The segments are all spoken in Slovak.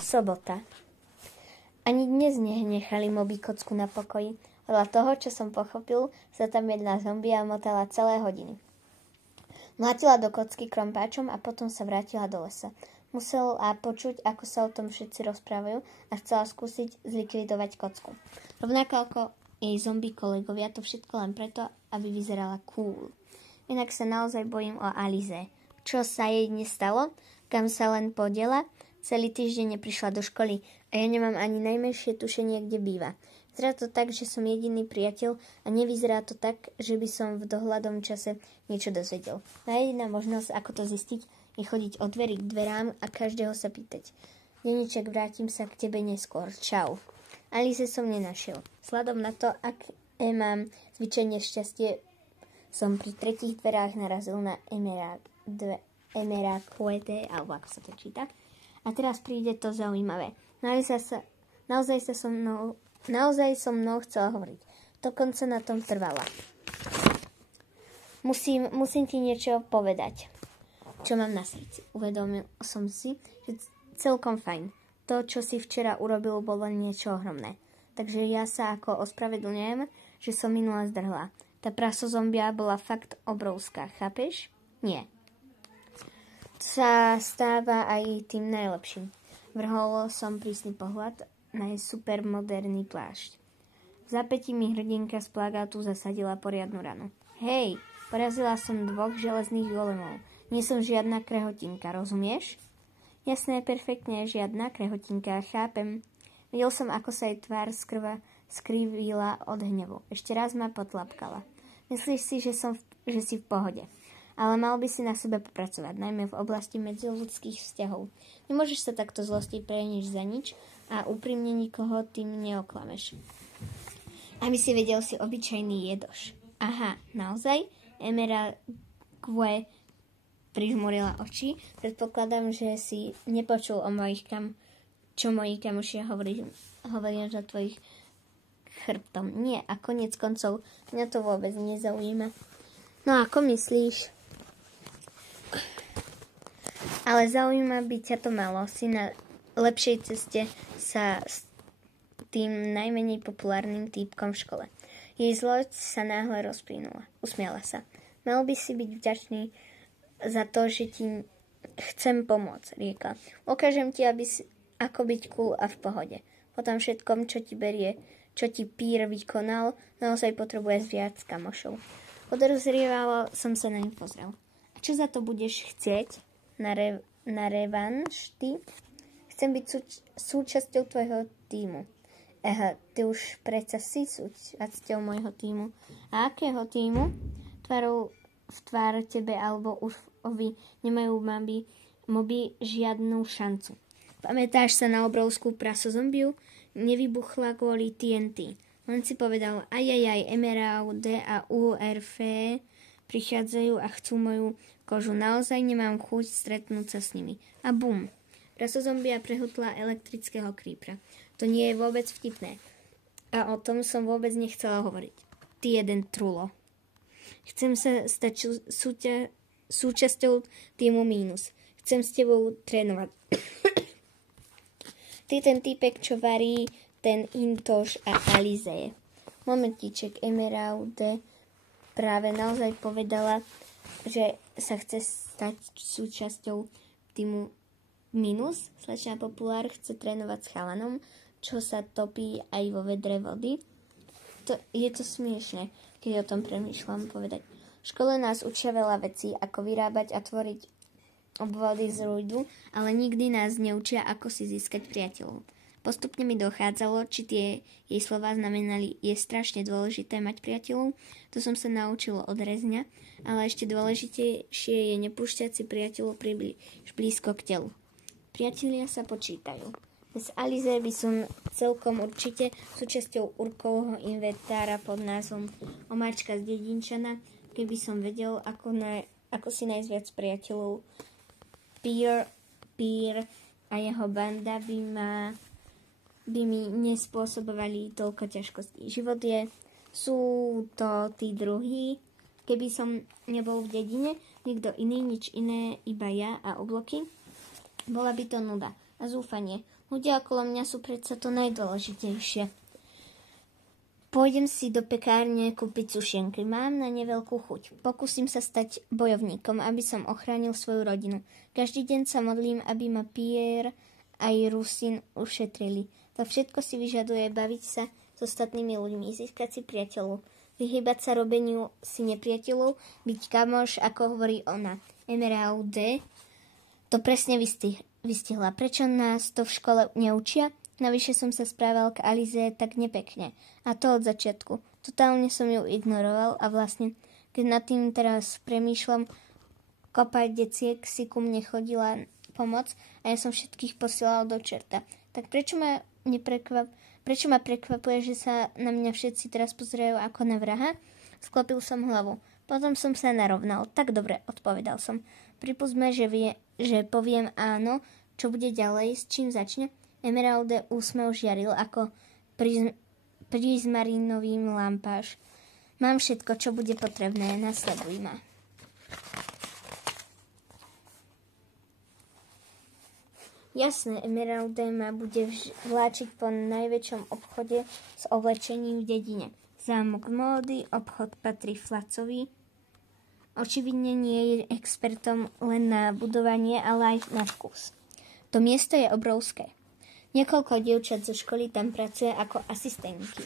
Sobota. Ani dnes nechali Moby kocku na pokoji. Podľa toho, čo som pochopil, sa tam jedna zombia motala celé hodiny. Mlátila do kocky krompáčom a potom sa vrátila do lesa. Musela počuť, ako sa o tom všetci rozprávajú a chcela skúsiť zlikvidovať kocku. Rovnako ako jej zombie kolegovia, to všetko len preto, aby vyzerala cool. Inak sa naozaj bojím o Alize. Čo sa jej nestalo? Kam sa len podiela? Celý týždeň neprišla do školy a ja nemám ani najmenšie tušenie, kde býva. Vyzerá to tak, že som jediný priateľ a nevyzerá to tak, že by som v dohľadom čase niečo dozvedel. A jediná možnosť, ako to zistiť, je chodiť od dverí k dverám a každého sa pýtať. Deniček, vrátim sa k tebe neskôr. Čau. Alice som nenašiel. Vzhľadom na to, ak mám zvyčajne šťastie, som pri tretích dverách narazil na Emeraquete, alebo ako sa to číta. A teraz príde to zaujímavé. Naozaj som mnou chcela hovoriť. Dokonca na tom trvala. Musím ti niečo povedať. Čo mám na srdci? Uvedomil som si, že celkom fajn. To, čo si včera urobil, bolo niečo ohromné. Takže ja sa ako ospravedlňujem, že som minula zdrhla. Tá prasozombia bola fakt obrovská, chápeš? Nie. Sa stáva aj tým najlepším. Vrhol som prísny pohľad na jej supermoderný plášť. V zapätí mi hrdinka z plagátu zasadila poriadnu ranu. Hej, porazila som 2 železných golemov. Nie som žiadna krehotinka, rozumieš? Jasné, perfektne, žiadna krehotinka, chápem. Videl som, ako sa jej tvár skrivila od hnevu. Ešte raz ma potlapkala. Myslíš si, že si v pohode. Ale mal by si na sebe popracovať, najmä v oblasti medziľudských vzťahov. Nemôžeš sa takto zlostiť pre nič za nič a úprimne nikoho tým neoklameš. Aby si vedel, si obyčajný jedoš. Aha, naozaj? Emerague prižmurila oči. Predpokladám, že si nepočul o čo moji kamošia hovoria za tvojich chrbtom. Nie, a koniec koncov mňa to vôbec nezaujíma. No ako myslíš? Ale zaujíma by ťa to malo. Si na lepšej ceste sa s tým najmenej populárnym týpkom v škole. Jej zloď sa náhle rozplynula. Usmiala sa. Mal by si byť vďačný za to, že ti chcem pomôcť, riekla. Ukážem ti, ako byť cool a v pohode. Potom všetkom, čo ti pír vykonal, naozaj potrebuje viac kamošov. Podozrievalo som sa na ňu pozrel. A čo za to budeš chcieť? Na revanš ty? Chcem byť súčasťou tvojho tímu. Ty už predsa si súčasťou môjho tímu. A akého tímu? Tvárou v tvár tebe alebo už nemajú moby žiadnu šancu. Pamätáš sa na obrovskú prasozombiu? Nevybuchla kvôli TNT. Len si povedal, Emeraude a URF prichádzajú a chcú moju kožu. Naozaj nemám chuť stretnúť sa s nimi. A bum. Prasozombia prehutla elektrického creepera. To nie je vôbec vtipné. A o tom som vôbec nechcela hovoriť. Ty jeden trulo. Chcem sa stať súčasťou týmu mínus. Chcem s tebou trénovať. Ty ten týpek, čo varí ten Intoš a Alize. Momentíček, Emeraude práve naozaj povedala, že sa chce stať súčasťou týmu minus. Slečna Populár chce trénovať s chalanom, čo sa topí aj vo vedre vody. Je to smiešne, keď o tom premýšľam povedať. V škole nás učia veľa vecí, ako vyrábať a tvoriť obvody z rudu, ale nikdy nás neučia, ako si získať priateľov. Postupne mi dochádzalo, či tie jej slová znamenali, je strašne dôležité mať priateľov. To som sa naučilo od rezňa, ale ešte dôležitejšie je nepúšťať si priateľov príliš blízko k telu. Priatelia sa počítajú. Bez Alize by som celkom určite súčasťou Urkovho inventára pod názvom Omáčka z dedinčana, keby som vedel, ako si nájsť viac priateľov. Pír a jeho banda by mi nespôsobovali toľko ťažkostí. Sú to tí druhí. Keby som nebol v dedine, nikto iný, nič iné, iba ja a obloky, bola by to nuda. a zúfanie. Ľudia okolo mňa sú predsa to najdôležitejšie. Pôjdem si do pekárne kúpiť sušenky. Mám na ne veľkú chuť. Pokúsim sa stať bojovníkom, aby som ochránil svoju rodinu. Každý deň sa modlím, aby ma Pierre aj Rusín ušetrili. To všetko si vyžaduje baviť sa s ostatnými ľuďmi, získať si priateľov, vyhýbať sa robeniu si nepriateľov, byť kamoš, ako hovorí ona. Emeraude to presne vystihla. Prečo nás to v škole neučia? Navyše som sa správal k Alize tak nepekne. A to od začiatku. Totálne som ju ignoroval a vlastne, keď nad tým teraz premýšľam, kopa deciek si ku mne chodila pomoc a ja som všetkých posielal do čerta. Tak prečo ma prekvapuje, že sa na mňa všetci teraz pozerajú ako na vraha? Sklopil som hlavu. Potom som sa narovnal. Tak dobre, odpovedal som. Pripustme, že poviem áno, čo bude ďalej, s čím začne. Emeraude úsmev žiaril ako prizmarinovým lampáš. Mám všetko, čo bude potrebné, nasleduj ma. Jasné, Emeraude ma bude vláčiť po najväčšom obchode s oblečením v dedine. Zámok módy, obchod patrí Flacovi. Očividne nie je expertom len na budovanie, ale aj na vkus. To miesto je obrovské. Niekoľko dievčat zo školy tam pracuje ako asistentky.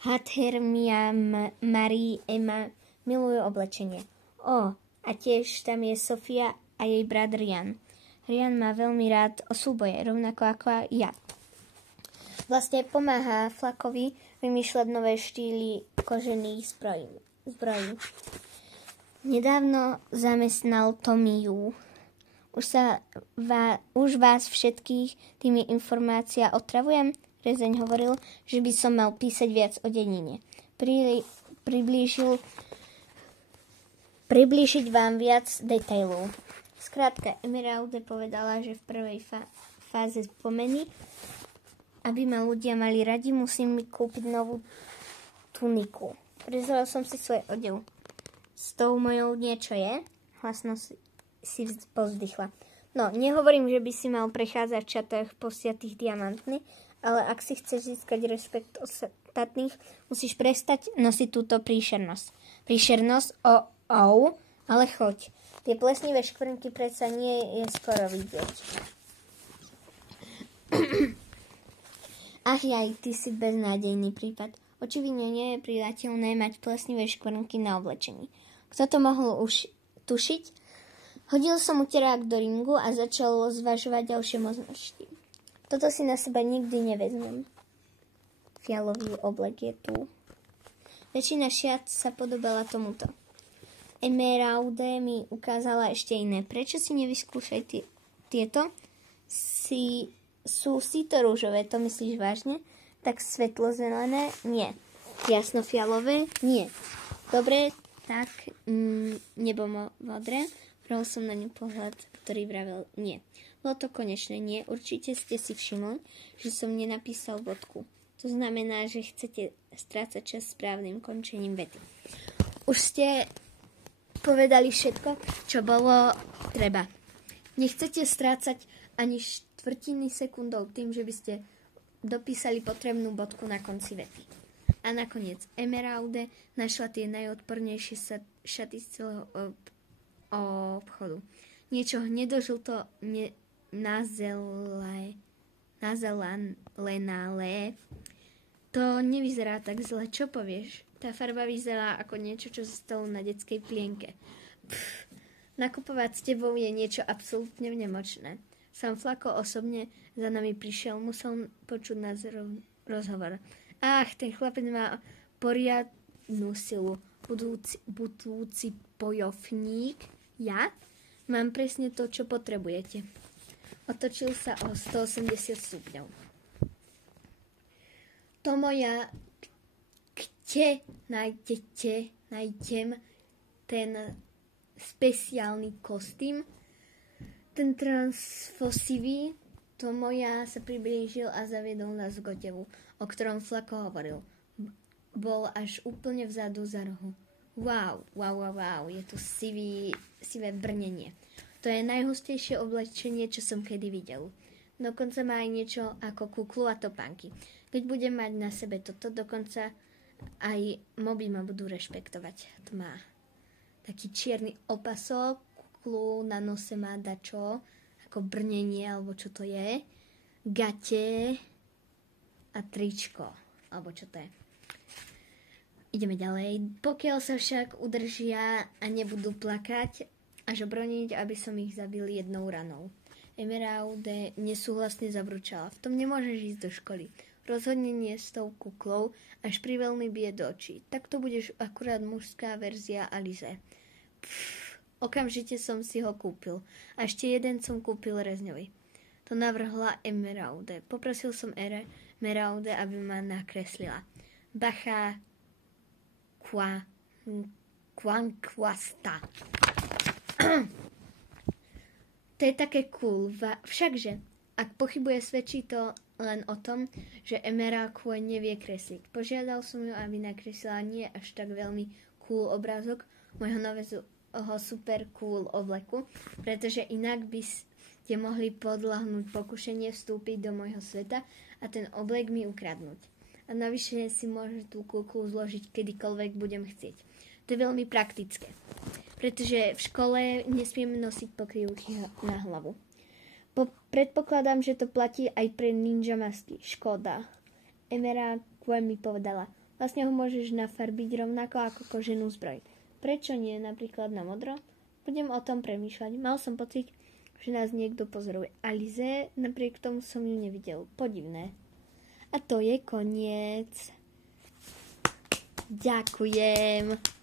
Hermia, Marie, Emma milujú oblečenie. A tiež tam je Sofia a jej brat Rian. Rian má veľmi rád súboje, rovnako ako ja. Vlastne pomáha Flakovi vymýšľať nové štýly kožených zbrojí. Nedávno zamestnal Tomiu. Už vás všetkých tými informácia otravujem? Rezeň hovoril, že by som mal písať viac o dedine. Priblížiť vám viac detailov. Skrátka, Emeraude povedala, že v prvej fáze pomeny, aby ma ľudia mali radi, musím mi kúpiť novú tuniku. Prezrel som si svoj odev. S tou mojou niečo je? Hlasno si povzdychla. No, nehovorím, že by si mal prechádzať v čatách posiatých diamantmi, ale ak si chceš získať rešpekt ostatných, musíš prestať nosiť túto príšernosť. Ale choď. Tie plesnivé škvrnky predsa nie je skoro vidieť. Ach jaj, ty si beznádejný prípad. Očividne nie je priateľné mať plesnivé škvrnky na oblečení. Kto to mohol už tušiť? Hodil som uterák do ringu a začal zvažovať ďalšie možnosti. Toto si na seba nikdy nevezmem. Fialový oblek je tu. Väčšina šiat sa podobala tomuto. Emeraude mi ukázala ešte iné. Prečo si nevyskúšaj tieto? Sú síto-rúžové, to myslíš vážne? Tak svetlo-zelené? Nie. Jasno-fialové? Nie. Dobre, tak nebo modré. Vrhol som na ňu pohľad, ktorý vravel nie. Bolo to konečné nie. Určite ste si všimli, že som nenapísal bodku. To znamená, že chcete strácať čas správnym končením vety. Už ste povedali všetko, čo bolo treba. Nechcete strácať ani štvrtiny sekundov tým, že by ste dopísali potrebnú bodku na konci vety. A nakoniec Emeraude našla tie najodpornejšie šaty z celého obchodu. Niečo hnedožlto nazelené. To nevyzerá tak zle, čo povieš? Tá farba vyzerá ako niečo, čo zostalo na detskej plienke. Nakupovať s tebou je niečo absolútne nemožné. Sám Flako osobne za nami prišiel, musel počuť nás rozhovor. Ach, ten chlapec má poriadnu silu. Budúci bojovník. Ja? Mám presne to, čo potrebujete. Otočil sa o 180 stupňov. To moja, kde nájdem ten speciálny kostým, ten transfosivý, to moja sa priblížil a zaviedol nás k odevu, o ktorom Flako hovoril. Bol až úplne vzadu za rohu. Wow, je tu sivé brnenie. To je najhustejšie oblečenie, čo som kedy videl. Dokonca má aj niečo ako kuklu a topánky. Keď budem mať na sebe toto, dokonca aj moby ma budú rešpektovať. To má taký čierny opasok, kuklu, na nose má dačo, ako brnenie, alebo čo to je, gate a tričko, alebo čo to je. Ideme ďalej. Pokiaľ sa však udržia a nebudú plakať a žobroniť, aby som ich zabil jednou ranou. Emeraude nesúhlasne zabručala. V tom nemôžeš ísť do školy. Rozhodne nie s tou kuklou, až pri veľmi bije do očí. Tak to budeš akurát mužská verzia Alize. Okamžite som si ho kúpil. A ešte jeden som kúpil rezňovi. To navrhla Emeraude. Poprosil som Emeraude, aby ma nakreslila. Bacha Kvankwasta. To je také cool, všakže, ak pochybuje, svedčí to len o tom, že Emeraude nevie kresliť. Požiadal som ju, aby nakreslila nie až tak veľmi cool obrázok môjho nového super cool obleku, pretože inak by ste mohli podľahnúť pokušenie vstúpiť do môjho sveta a ten oblek mi ukradnúť. A navyše si môžem tú kuklu zložiť kedykoľvek budem chcieť. To je veľmi praktické. Pretože v škole nesmieme nosiť pokrývky na hlavu. Predpokladám, že to platí aj pre ninja masky. Škoda. Emeraude mi povedala, vlastne ho môžeš nafarbiť rovnako ako koženú zbroj. Prečo nie napríklad na modro? Budem o tom premýšľať. Mal som pocit, že nás niekto pozoruje. Alize, napriek tomu som ju nevidel. Podivné. A to je koniec. Ďakujem.